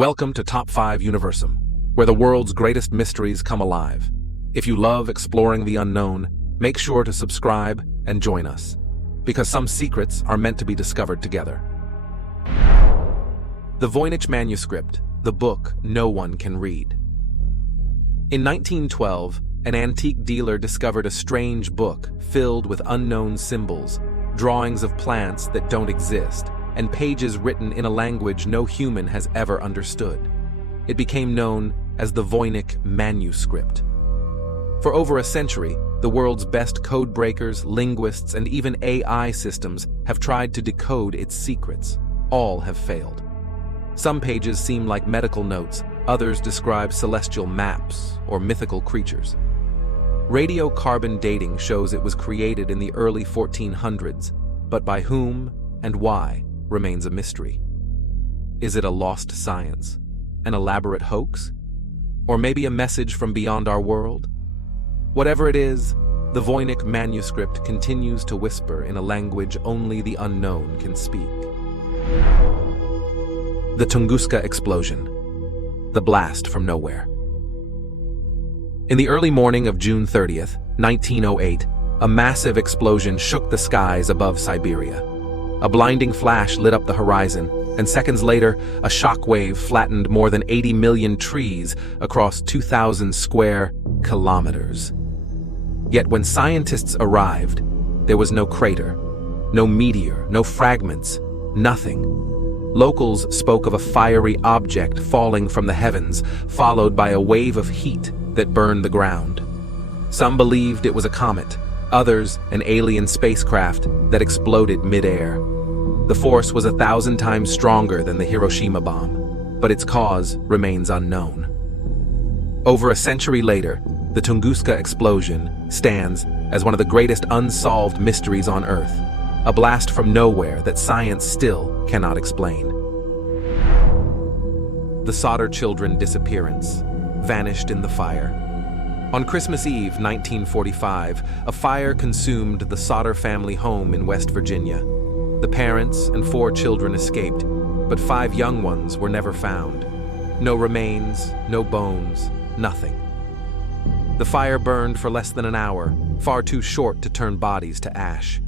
Welcome to Top 5 Universum, where the world's greatest mysteries come alive. If you love exploring the unknown, make sure to subscribe and join us, because some secrets are meant to be discovered together. The Voynich Manuscript, the book no one can read. In 1912, an antique dealer discovered a strange book filled with unknown symbols, drawings of plants that don't exist, and pages written in a language no human has ever understood. It became known as the Voynich Manuscript. For over a century, the world's best code breakers, linguists, and even AI systems have tried to decode its secrets. All have failed. Some pages seem like medical notes, others describe celestial maps or mythical creatures. Radiocarbon dating shows it was created in the early 1400s, but by whom and why remains a mystery. Is it a lost science, an elaborate hoax, or maybe a message from beyond our world? Whatever it is, the Voynich Manuscript continues to whisper in a language only the unknown can speak. The Tunguska Explosion, the blast from nowhere. In the early morning of June 30th, 1908, a massive explosion shook the skies above Siberia. A blinding flash lit up the horizon, and seconds later, a shockwave flattened more than 80 million trees across 2,000 square kilometers. Yet when scientists arrived, there was no crater, no meteor, no fragments, nothing. Locals spoke of a fiery object falling from the heavens, followed by a wave of heat that burned the ground. Some believed it was a comet, others an alien spacecraft that exploded mid-air. The force was 1,000 times stronger than the Hiroshima bomb, but its cause remains unknown. Over a century later, the Tunguska explosion stands as one of the greatest unsolved mysteries on Earth, a blast from nowhere that science still cannot explain. The Solder children disappearance, vanished in the fire. On Christmas Eve, 1945, a fire consumed the Solder family home in West Virginia. The parents and 4 children escaped, but 5 young ones were never found. No remains, no bones, nothing. The fire burned for less than an hour, far too short to turn bodies to ash.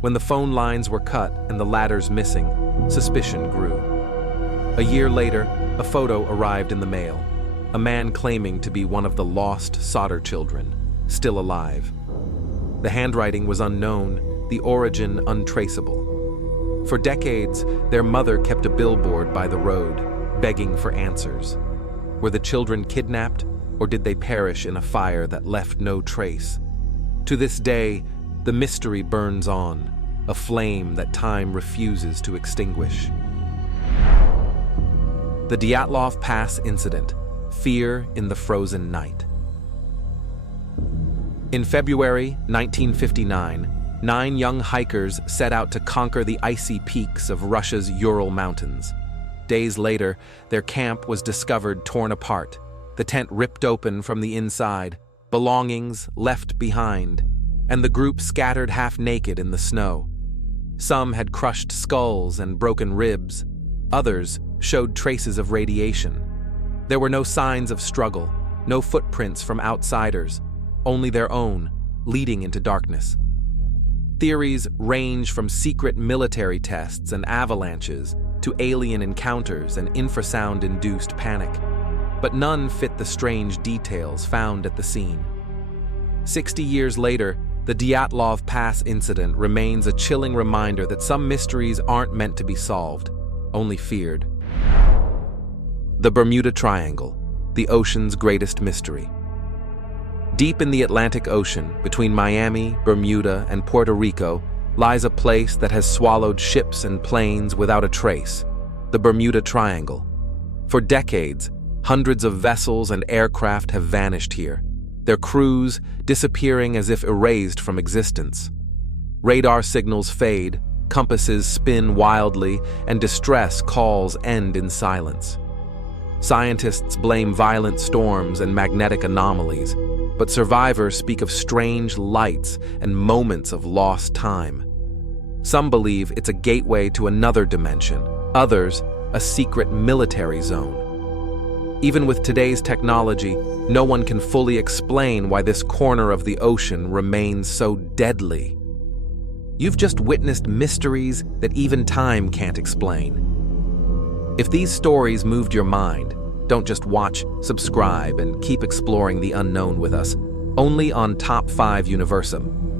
When the phone lines were cut and the ladders missing, suspicion grew. A year later, a photo arrived in the mail. A man claiming to be one of the lost Solder children, still alive. The handwriting was unknown, the origin untraceable. For decades, their mother kept a billboard by the road, begging for answers. Were the children kidnapped, or did they perish in a fire that left no trace? To this day, the mystery burns on, a flame that time refuses to extinguish. The Dyatlov Pass Incident. Fear in the frozen night. In February 1959, 9 young hikers set out to conquer the icy peaks of Russia's Ural Mountains. Days later, their camp was discovered torn apart, the tent ripped open from the inside, belongings left behind, and the group scattered half naked in the snow. Some had crushed skulls and broken ribs, others showed traces of radiation. There were no signs of struggle, no footprints from outsiders, only their own, leading into darkness. Theories range from secret military tests and avalanches to alien encounters and infrasound-induced panic, but none fit the strange details found at the scene. 60 years later, the Dyatlov Pass incident remains a chilling reminder that some mysteries aren't meant to be solved, only feared. The Bermuda Triangle, the ocean's greatest mystery. Deep in the Atlantic Ocean, between Miami, Bermuda, and Puerto Rico, lies a place that has swallowed ships and planes without a trace, the Bermuda Triangle. For decades, hundreds of vessels and aircraft have vanished here, their crews disappearing as if erased from existence. Radar signals fade, compasses spin wildly, and distress calls end in silence. Scientists blame violent storms and magnetic anomalies, but survivors speak of strange lights and moments of lost time. Some believe it's a gateway to another dimension, others a secret military zone. Even with today's technology, no one can fully explain why this corner of the ocean remains so deadly. You've just witnessed mysteries that even time can't explain. If these stories moved your mind, don't just watch, subscribe, and keep exploring the unknown with us, only on Top 5 Universum.